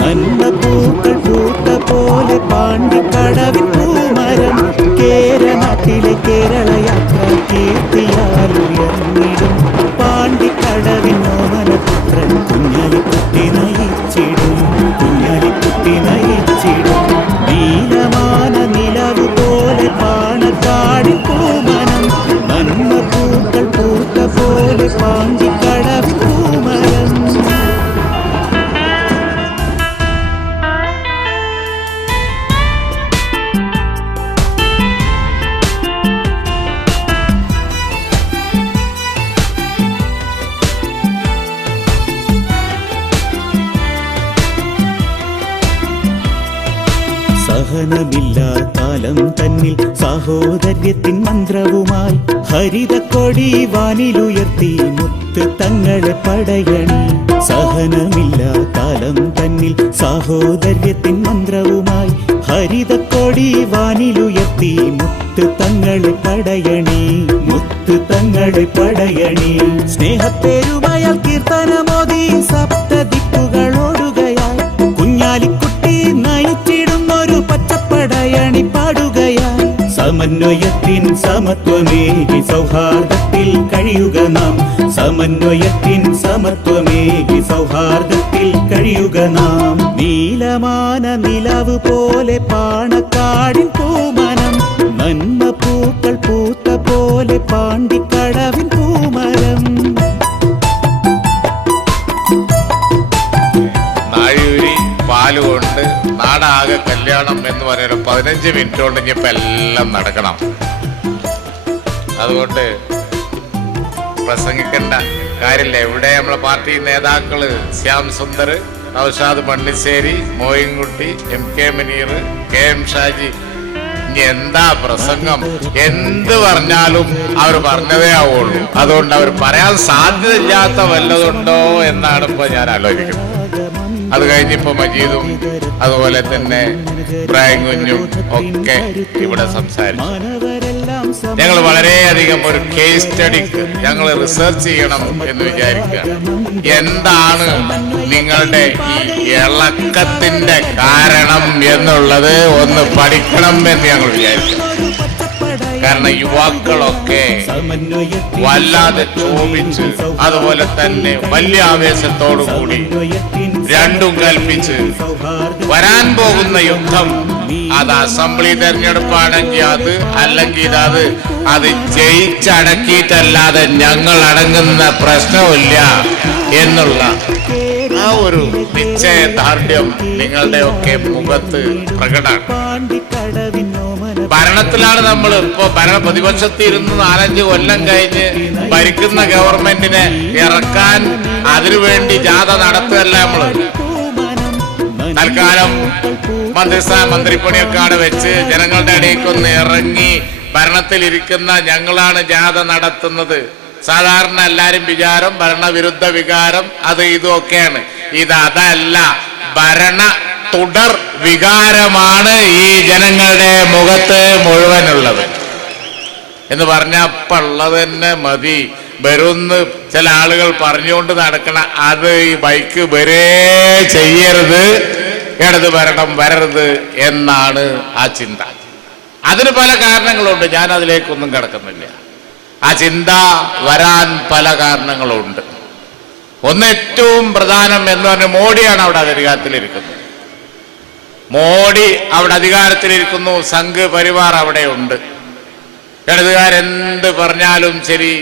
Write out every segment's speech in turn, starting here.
നല്ല പൂക്കൾ പൂത്ത പോലെ പാണ്ടിക്കടവിൻ പൂമരം കേരളത്തിലെ കേരളയാത്ര കീർത്തിയാലുയർന്നിടും പാണ്ടിക്കടവിൻ ഓമനപുത്രൻ കുഞ്ഞാലിക്കുട്ടി നയിച്ചിടും കുഞ്ഞാലിക്കുട്ടി നയിച്ചിടും നീലമാന നിലവ് പോലെ പാണക്കാടിൻ പൂമനം നന്മ പൂക്കൾ പൂത്ത പോലെ പാണ്ടിക്കടവിൻ പൂമരം. സഹനമില്ലാ കാലം തന്നിൽ സാഹോദര്യത്തിൻ മന്ത്രവുമായി ഹരിതക്കൊടി വാനിലുയർത്തി മുത്ത് തങ്ങളെ പടയണി. സഹനമില്ലാ കാലം തന്നിൽ സാഹോദര്യത്തിൻ മന്ത്രവുമായി ഹരിതക്കൊടി വാനിലുയർത്തി മുത്ത് തങ്ങളെ പടയണി മുത്ത് തങ്ങളെ പടയണി. സ്നേഹപ്പെരുമയാൽ കീർത്തനമോദി സപ്തദിക്കുകളോടുകയായി കുഞ്ഞാലിക്കുട്ടി നയിച്ചിടുന്നൊരു പച്ചപ്പടയണി പാടുകയായി. സമന്വയത്തിൻ സമത്വമേകി സൗഹാർദ്ദത്തിൽ കഴിയുക നാം സമന്വയത്തിൻ സമത്വമേകി സൗഹാർദ്ദത്തിൽ കഴിയുക നാം. നീലമാന നിലവ് പോലെ പാണക്കാടിൻ പൂമനം നന്മ പൂക്കൾ പൂത്ത പോലെ പാണ്ടിക്കടവിൻ പൂമരം. പാലുകൊണ്ട് നാടാകെ കല്യാണം എന്ന് പറയുന്ന 15 മിനിറ്റ് കൊണ്ട് ഇനിയിപ്പോൾ എല്ലാം നടക്കണം. അതുകൊണ്ട് പ്രസംഗിക്കേണ്ട കാര്യമില്ല. ഇവിടെ നമ്മളെ പാർട്ടി നേതാക്കള് ശ്യാം സുന്ദർ, നൗഷാദ് മണ്ണിശ്ശേരി, മോയിൻകുട്ടി, MK മുനീർ, KM ഷാജി, ഇനി എന്താ പ്രസംഗം? എന്ത് പറഞ്ഞാലും അവർ പറഞ്ഞതേ ആവുള്ളൂ. അതുകൊണ്ട് അവർ പറയാൻ സാധ്യതയില്ലാത്ത വല്ലതുണ്ടോ എന്നാണ് ഇപ്പൊ ഞാൻ ആലോചിക്കുന്നത്. അത് കഴിഞ്ഞിപ്പോ മജീദും അതുപോലെ തന്നെ ഇബ്രാഹിം കുഞ്ഞും ഒക്കെ ഇവിടെ സംസാരിച്ചു. ഞങ്ങൾ വളരെയധികം ഒരു കേസ് സ്റ്റഡിക്ക് ഞങ്ങൾ റിസർച്ച് ചെയ്യണം എന്ന് വിചാരിക്കുക. എന്താണ് നിങ്ങളുടെ ഈ ഇളക്കത്തിന്റെ കാരണം എന്നുള്ളത് ഒന്ന് പഠിക്കണം എന്ന് ഞങ്ങൾ വിചാരിക്കുന്നു. കാരണം യുവാക്കളൊക്കെ വല്ലാതെ ക്ഷോഭിച്ച് അതുപോലെ തന്നെ വലിയ ആവേശത്തോടു കൂടി രണ്ടും കൽപ്പിച്ച് വരാൻ പോകുന്ന യുദ്ധം അത് അസംബ്ലി തെരഞ്ഞെടുപ്പാണെങ്കിൽ അത് അല്ലെങ്കിൽ അത് ജയിച്ചടക്കിയിട്ടല്ലാതെ ഞങ്ങൾ അടങ്ങുന്ന പ്രശ്നമില്ല എന്നുള്ള ആ ഒരു നിശ്ചയദാർഢ്യം നിങ്ങളുടെയൊക്കെ മുഖത്ത് പ്രകടമാണ്. ഭരണത്തിലാണ് നമ്മൾ ഇപ്പോ പ്രതിപക്ഷത്തിൽ ഇരുന്ന് 4-5 കൊല്ലം കഴിഞ്ഞ് ഭരിക്കുന്ന ഗവൺമെന്റിനെ ഇറക്കാൻ അതിനുവേണ്ടി ജാഥ നടത്തുകയല്ല നമ്മള്. തൽക്കാലം മന്ത്രിപ്പണിയൊക്കെ അവിടെ വെച്ച് ജനങ്ങളുടെ ഇടയ്ക്കൊന്ന് ഇറങ്ങി ഭരണത്തിലിരിക്കുന്ന ഞങ്ങളാണ് ജാഥ നടത്തുന്നത്. സാധാരണ എല്ലാരും വിചാരം ഭരണവിരുദ്ധ വികാരം അത് ഇതൊക്കെയാണ്. അതല്ല, ഭരണ തുടർ വികാരമാണ് ഈ ജനങ്ങളുടെ മുഖത്ത് മുഴുവനുള്ളത് എന്ന് പറഞ്ഞാൽ അപ്പം ഉള്ളത് തന്നെ മതി. വരുന്ന് ചില ആളുകൾ പറഞ്ഞുകൊണ്ട് നടക്കണ അത് ഈ ബൈക്ക് വരേ ചെയ്യരുത്, ഇടത് ഭരണം വരരുത് എന്നാണ് ആ ചിന്ത. അതിന് പല കാരണങ്ങളുണ്ട്, ഞാൻ അതിലേക്കൊന്നും കിടക്കുന്നില്ല. ആ ചിന്ത വരാൻ പല കാരണങ്ങളുണ്ട്. ഒന്ന് ഏറ്റവും പ്രധാനം എന്ന് പറഞ്ഞാൽ മോഡിയാണ് അവിടെ അധികാരത്തിലിരിക്കുന്നത്. മോഡി അവിടെ അധികാരത്തിലിരിക്കുന്നു, സംഘ് പരിവാർ അവിടെ ഉണ്ട്. ഇടതുകാരെന്ത് പറഞ്ഞാലും ശരി,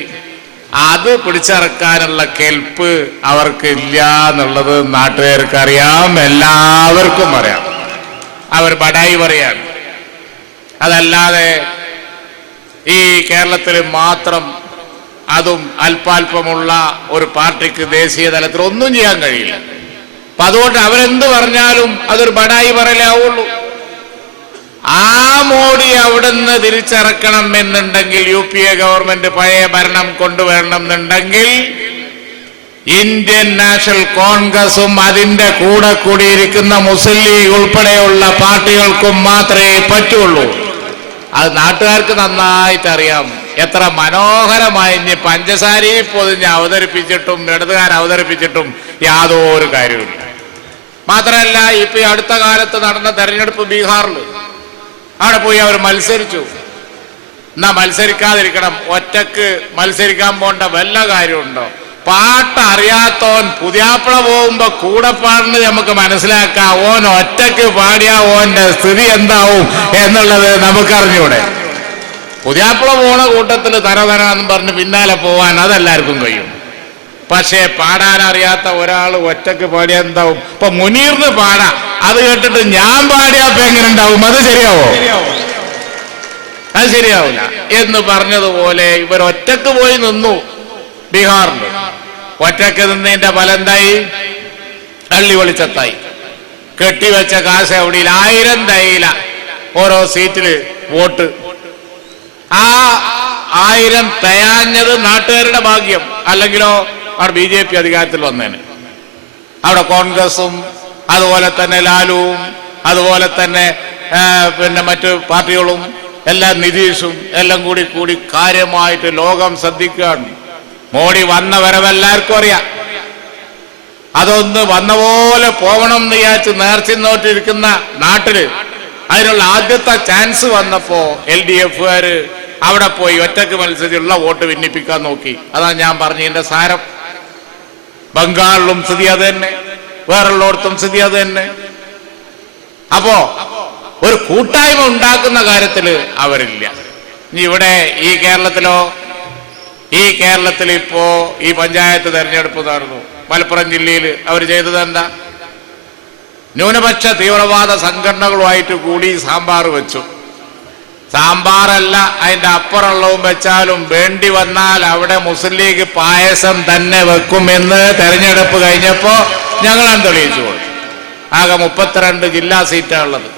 അത് പിടിച്ചിറക്കാനുള്ള കെൽപ്പ് അവർക്ക് ഇല്ല എന്നുള്ളത് നാട്ടുകാർക്ക് അറിയാം, എല്ലാവർക്കും അറിയാം. അവർ ബടായി പറയാണ്. അതല്ലാതെ ഈ കേരളത്തിൽ മാത്രം അതും അല്പാൽപമുള്ള ഒരു പാർട്ടിക്ക് ദേശീയ തലത്തിൽ ഒന്നും ചെയ്യാൻ കഴിയില്ല. അപ്പൊ അതുകൊണ്ട് അവരെന്ത് പറഞ്ഞാലും അതൊരു ബടായി പറയലാവുള്ളൂ. ആ മോഡി അവിടുന്ന് തിരിച്ചിറക്കണം എന്നുണ്ടെങ്കിൽ, UPA ഗവൺമെന്റ് പഴയ ഭരണം കൊണ്ടുവരണം എന്നുണ്ടെങ്കിൽ ഇന്ത്യൻ നാഷണൽ കോൺഗ്രസും അതിന്റെ കൂടെ കൂടിയിരിക്കുന്ന മുസ്ലിം ലീഗ് ഉൾപ്പെടെയുള്ള പാർട്ടികൾക്കും മാത്രമേ പറ്റുള്ളൂ. അത് നാട്ടുകാർക്ക് നന്നായിട്ട് അറിയാം. എത്ര മനോഹരമായി ഇനി പഞ്ചസാരയിൽ പൊതിഞ്ഞ് അവതരിപ്പിച്ചിട്ടും ഇടതുകാർ അവതരിപ്പിച്ചിട്ടും യാതൊരു കാര്യമില്ല. മാത്രമല്ല, ഇപ്പൊ ഈ അടുത്ത കാലത്ത് നടന്ന തെരഞ്ഞെടുപ്പ് ബീഹാറിൽ അവിടെ പോയി അവർ മത്സരിച്ചു. എന്നാ മത്സരിക്കാതിരിക്കണം? ഒറ്റക്ക് മത്സരിക്കാൻ പോണ്ട വല്ല കാര്യമുണ്ടോ? പാട്ട് അറിയാത്തവൻ പുതിയാപ്പിള പോകുമ്പോ കൂടെ പാടുന്നത് നമുക്ക് മനസ്സിലാക്കാം. ഓൻ ഒറ്റക്ക് പാടിയ ഓന്റെ സ്ഥിതി എന്താവും എന്നുള്ളത് നമുക്കറിഞ്ഞൂടെ. പുതിയാപ്പിള പോണ കൂട്ടത്തിൽ തരതരാന്ന് പറഞ്ഞ് പിന്നാലെ പോവാൻ അതെല്ലാവർക്കും കഴിയും. പക്ഷേ പാടാനറിയാത്ത ഒരാൾ ഒറ്റക്ക് പാടിയാൽ എന്താവും? ഇപ്പൊ മുനീറിന് പാടാ, അത് കേട്ടിട്ട് ഞാൻ പാടിയപ്പോ എങ്ങനെ ഉണ്ടാവും? അത് ശരിയാവോ? അത് ശരിയാവില്ല. എന്ന് പറഞ്ഞതുപോലെ ഇവർ ഒറ്റക്ക് പോയി നിന്നു ബീഹാറിൽ. ഒറ്റക്ക് നിന്നതിന്റെ ഫലം എന്തായി? തള്ളി വെളിച്ചത്തായി. കെട്ടിവെച്ച കാശ് എവിടെയിൽ 1000 തൈല ഓരോ സീറ്റില് വോട്ട്. ആ 1000 തയാഞ്ഞത് നാട്ടുകാരുടെ ഭാഗ്യം. അല്ലെങ്കിലോ അവിടെ BJP അധികാരത്തിൽ വന്നേന്. അവിടെ കോൺഗ്രസും അതുപോലെ തന്നെ ലാലുവും അതുപോലെ തന്നെ പിന്നെ മറ്റു പാർട്ടികളും എല്ലാം നിതീഷും എല്ലാം കൂടി കാര്യമായിട്ട് ലോകം ശ്രദ്ധിക്കുകയാണ്. മോഡി വന്ന വരവെല്ലാവർക്കും അറിയാം. അതൊന്ന് വന്ന പോലെ പോകണം എന്ന് വിചാരിച്ച് നേർച്ചിന്നോട്ടിരിക്കുന്ന നാട്ടില് അതിനുള്ള ആദ്യത്തെ ചാൻസ് വന്നപ്പോ LDF-കാര് അവിടെ പോയി ഒറ്റക്ക് മത്സരിച്ചുള്ള വോട്ട് ഭിന്നിപ്പിക്കാൻ നോക്കി. അതാ ഞാൻ പറഞ്ഞതിന്റെ സാരം. ബംഗാളിലും സ്ഥിതി അത് തന്നെ, വേറുള്ളടത്തും സ്ഥിതി അത് തന്നെ. അപ്പോ ഒരു കൂട്ടായ്മ ഉണ്ടാക്കുന്ന കാര്യത്തിൽ അവരില്ല. ഇനി ഇവിടെ ഈ കേരളത്തിൽ ഇപ്പോ ഈ പഞ്ചായത്ത് തെരഞ്ഞെടുപ്പ് നടന്നു. മലപ്പുറം ജില്ലയിൽ അവർ ചെയ്തത് എന്താ? ന്യൂനപക്ഷ തീവ്രവാദ സംഘടനകളുമായിട്ട് കൂടി സാമ്പാർ വെച്ചു. സാമ്പാറല്ല, അതിന്റെ അപ്പുറമുള്ളവും വെച്ചാലും വേണ്ടി വന്നാൽ അവിടെ മുസ്ലിം ലീഗ് പായസം തന്നെ വെക്കുമെന്ന് തെരഞ്ഞെടുപ്പ് കഴിഞ്ഞപ്പോ ഞങ്ങളാണ് തെളിയിച്ചു കൊടുത്തു. ആകെ 32 ജില്ലാ സീറ്റാണുള്ളത്.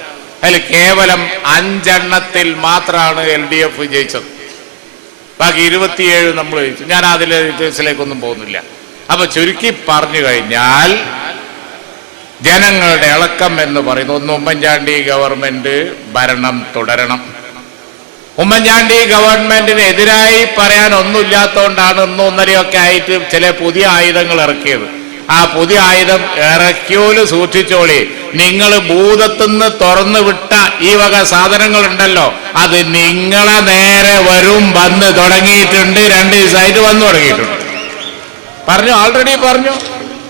അതിൽ കേവലം 5 എണ്ണത്തിൽ മാത്രമാണ് LDF ജയിച്ചത്. ബാക്കി 27 നമ്മൾ ജയിച്ചു. ഞാൻ അതിലെ ഡീറ്റെയിൽസിലേക്കൊന്നും പോകുന്നില്ല. അപ്പൊ ചുരുക്കി പറഞ്ഞു കഴിഞ്ഞാൽ ജനങ്ങളുടെ ഇളക്കം എന്ന് പറയുന്നത് ഒന്ന്, ഉമ്മൻചാണ്ടി ഗവൺമെന്റ് ഭരണം തുടരണം. ഉമ്മൻചാണ്ടി ഗവൺമെന്റിന് എതിരായി പറയാൻ ഒന്നുമില്ലാത്തതുകൊണ്ടാണ് ഇന്നും ഒന്നരയൊക്കെ ആയിട്ട് ചില പുതിയ ആയുധങ്ങൾ ഇറക്കിയത്. ആ പുതിയ ആയുധം ഇറക്കിയോല് സൂക്ഷിച്ചോളി. നിങ്ങൾ ഭൂതത്തുനിന്ന് തുറന്നു വിട്ട ഈ വക സാധനങ്ങൾ ഉണ്ടല്ലോ, അത് നിങ്ങളെ നേരെ വന്ന് തുടങ്ങിയിട്ടുണ്ട്. 2 ദിവസമായിട്ട് വന്നു തുടങ്ങിയിട്ടുണ്ട്. പറഞ്ഞു, ഓൾറെഡി പറഞ്ഞു.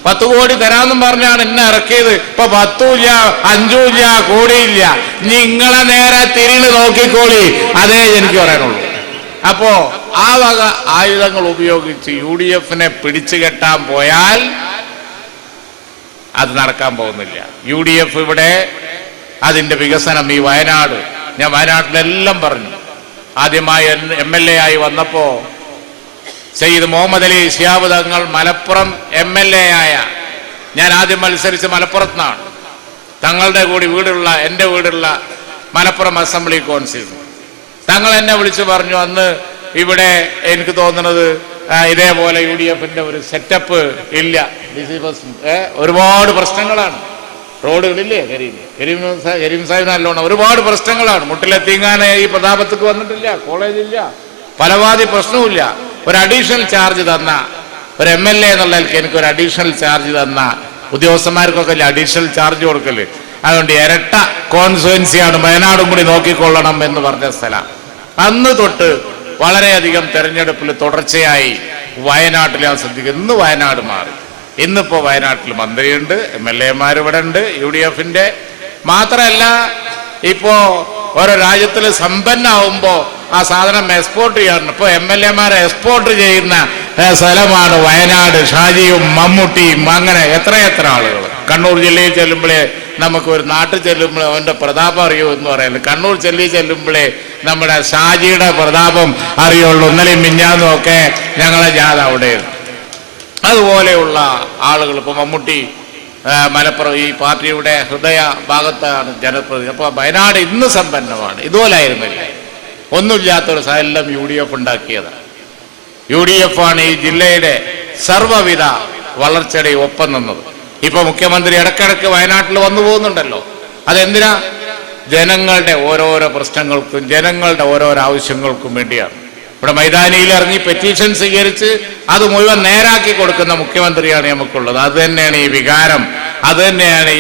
10 കോടി തരാമെന്നും പറഞ്ഞാണ് എന്നെ ഇറക്കിയത്. ഇപ്പൊ 10ഉമില്ല, 5ഉമില്ല, കോടിയില്ല. നിങ്ങളെ നേരെ തിരിഞ്ഞ് നോക്കിക്കോളി. അതേ എനിക്ക് പറയാനുള്ളൂ. അപ്പോ ആ വക ആയുധങ്ങൾ ഉപയോഗിച്ച് UDF-നെ പിടിച്ചു കെട്ടാൻ പോയാൽ അത് നടക്കാൻ പോകുന്നില്ല. UDF ഇവിടെ അതിന്റെ വികസനം, ഈ വയനാട്, ഞാൻ വയനാട്ടിലെല്ലാം പറഞ്ഞു. ആദ്യമായി MLA ആയി വന്നപ്പോ സയ്യിദ് മുഹമ്മദ് അലി ശിഹാബ് തങ്ങൾ മലപ്പുറം MLA ആയ, ഞാൻ ആദ്യം മത്സരിച്ച് മലപ്പുറത്താണ്. തങ്ങളുടെ കൂടി എൻ്റെ വീടുള്ള മലപ്പുറം അസംബ്ലി കോൺസ്റ്റിറ്റ്യൂൻസി. തങ്ങൾ എന്നെ വിളിച്ചു പറഞ്ഞു, അന്ന് ഇവിടെ എനിക്ക് തോന്നുന്നത് ഇതേപോലെ UDF-ന്റെ ഒരു സെറ്റപ്പ് ഇല്ല. ഒരുപാട് പ്രശ്നങ്ങളാണ്. റോഡുകളില്ലേ, കരീം സാഹിബ് നല്ലോണം ഒരുപാട് പ്രശ്നങ്ങളാണ്. മുട്ടിലെത്തിങ്ങാൻ ഈ പ്രതാപത്തേക്ക് വന്നിട്ടില്ല, കോളേജില്ല, പലവാതി പ്രശ്നവുമില്ല. ഒരു അഡീഷണൽ ചാർജ് തന്ന ഒരു MLA എന്നുള്ളതിൽ എനിക്കൊരു അഡീഷണൽ ചാർജ് തന്ന ഉദ്യോഗസ്ഥന്മാർക്കൊക്കെ അഡീഷണൽ ചാർജ് കൊടുക്കല്. അതുകൊണ്ട് ഇരട്ട കോൺസ്റ്റുവൻസിയാണ്, വയനാടും കൂടി നോക്കിക്കൊള്ളണം എന്ന് പറഞ്ഞ സ്ഥലം. അന്ന് തൊട്ട് വളരെയധികം തെരഞ്ഞെടുപ്പിൽ തുടർച്ചയായി വയനാട്ടിൽ ഞാൻ ശ്രദ്ധിക്കുന്നു. ഇന്ന് വയനാട് മാറി. ഇന്നിപ്പോ വയനാട്ടിൽ മന്ത്രിയുണ്ട്, MLA-മാർ ഇവിടെ ഉണ്ട്, UDF-ന്റെ. മാത്രമല്ല, ഇപ്പോ ഓരോ രാജ്യത്തിൽ സമ്പന്നാവുമ്പോ ആ സാധനം എക്സ്പോർട്ട് ചെയ്യാറുണ്ട്. ഇപ്പൊ MLA-മാരെ എക്സ്പോർട്ട് ചെയ്യുന്ന സ്ഥലമാണ് വയനാട്. ഷാജിയും മമ്മൂട്ടിയും അങ്ങനെ എത്ര ആളുകൾ. കണ്ണൂർ ജില്ലയിൽ ചെല്ലുമ്പോഴേ നമുക്ക് ഒരു നാട്ടിൽ ചെല്ലുമ്പോൾ അവന്റെ പ്രതാപം അറിയൂ എന്ന് പറയുന്നത്. കണ്ണൂർ ചെല്ലുമ്പോഴേ നമ്മുടെ ഷാജിയുടെ പ്രതാപം അറിയുള്ളൂ. ഇന്നലെയും മിഞ്ഞാന്നും ഒക്കെ ഞങ്ങളെ ജാഥ അവിടെയായിരുന്നു. അതുപോലെയുള്ള ആളുകൾ. ഇപ്പൊ മമ്മൂട്ടി മലപ്പുറം ഈ പാർട്ടിയുടെ ഹൃദയ ഭാഗത്താണ് ജനപ്രതിനിധി. അപ്പൊ വയനാട് ഇന്ന് സമ്പന്നമാണ്. ഇതുപോലെ ആയിരുന്നില്ല, ഒന്നുമില്ലാത്തൊരു എല്ലാം UDF ഉണ്ടാക്കിയതാണ്. UDF-ആണ് ഈ ജില്ലയുടെ സർവ്വവിധ വളർച്ചയുടെ ഒപ്പം നിന്നത്. ഇപ്പൊ മുഖ്യമന്ത്രി ഇടക്കിടക്ക് വയനാട്ടിൽ വന്നു പോകുന്നുണ്ടല്ലോ. അതെന്തിനാ? ജനങ്ങളുടെ ഓരോരോ പ്രശ്നങ്ങൾക്കും ജനങ്ങളുടെ ഓരോരോ ആവശ്യങ്ങൾക്കും വേണ്ടിയാണ്. ഇവിടെ മൈതാനിയിൽ ഇറങ്ങി പെറ്റീഷൻ സ്വീകരിച്ച് അത് മുഴുവൻ നേരാക്കി കൊടുക്കുന്ന മുഖ്യമന്ത്രിയാണ് നമുക്കുള്ളത്. അത് തന്നെയാണ് ഈ വികാരം, അത് തന്നെയാണ്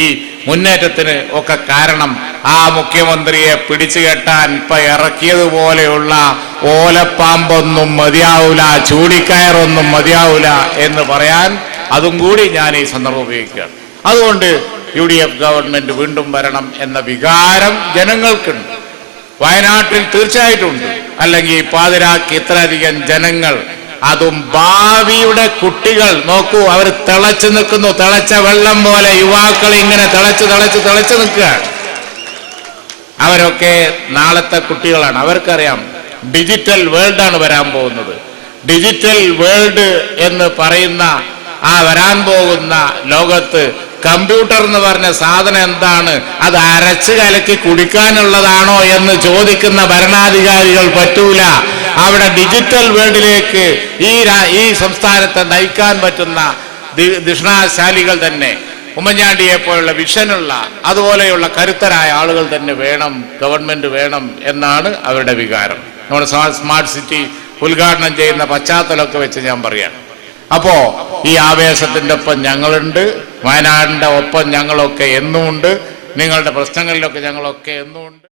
ഈ മുന്നേറ്റത്തിന് ഒക്കെ കാരണം. ആ മുഖ്യമന്ത്രിയെ പിടിച്ചു കെട്ടാൻ ഇപ്പൊ ഇറക്കിയതുപോലെയുള്ള ഓലപ്പാമ്പൊന്നും മതിയാവൂല, ചൂടിക്കയറൊന്നും മതിയാവൂല എന്ന് പറയാൻ അതും കൂടി ഞാൻ ഈ സന്ദർഭം ഉപയോഗിക്കുകയാണ്. അതുകൊണ്ട് UDF ഗവൺമെന്റ് വീണ്ടും വരണം എന്ന വികാരം ജനങ്ങൾക്കുണ്ട്, വയനാട്ടിൽ തീർച്ചയായിട്ടും ഉണ്ട്. അല്ലെങ്കിൽ പാതിരാക്ക് ഇത്രയധികം ജനങ്ങൾ, അതും ഭാവിയുടെ കുട്ടികൾ നോക്കൂ, അവർ തിളച്ചു നിൽക്കുന്നു, തിളച്ച വെള്ളം പോലെ യുവാക്കൾ ഇങ്ങനെ തിളച്ച് നിൽക്കുകയാണ്. അവരൊക്കെ നാളത്തെ കുട്ടികളാണ്. അവർക്കറിയാം ഡിജിറ്റൽ വേൾഡാണ് വരാൻ പോകുന്നത്. ഡിജിറ്റൽ വേൾഡ് എന്ന് പറയുന്ന ആ വരാൻ പോകുന്ന ലോകത്ത് കമ്പ്യൂട്ടർ എന്ന് പറഞ്ഞ സാധനം എന്താണ്, അത് അരച്ച് കലക്കി കുടിക്കാനുള്ളതാണോ എന്ന് ചോദിക്കുന്ന ഭരണാധികാരികൾ പറ്റൂല. അവിടെ ഡിജിറ്റൽ വേൾഡിലേക്ക് ഈ സംസ്ഥാനത്തെ നയിക്കാൻ പറ്റുന്ന ദിഷണാശാലികൾ തന്നെ, ഉമ്മൻചാണ്ടിയെ പോലുള്ള വിഷനുള്ള അതുപോലെയുള്ള കരുത്തരായ ആളുകൾ തന്നെ വേണം, ഗവൺമെന്റ് വേണം എന്നാണ് അവരുടെ വികാരം. നമ്മുടെ സ്മാർട്ട് സിറ്റി ഉദ്ഘാടനം ചെയ്യുന്ന പശ്ചാത്തലമൊക്കെ വെച്ച് ഞാൻ പറയാണ്. അപ്പോ ഈ ആവേശത്തിന്റെ ഒപ്പം ഞങ്ങളുണ്ട്, വയനാടിന്റെ ഒപ്പം ഞങ്ങളൊക്കെ എന്നുമുണ്ട്, നിങ്ങളുടെ പ്രശ്നങ്ങളിലൊക്കെ ഞങ്ങളൊക്കെ എന്നുമുണ്ട്.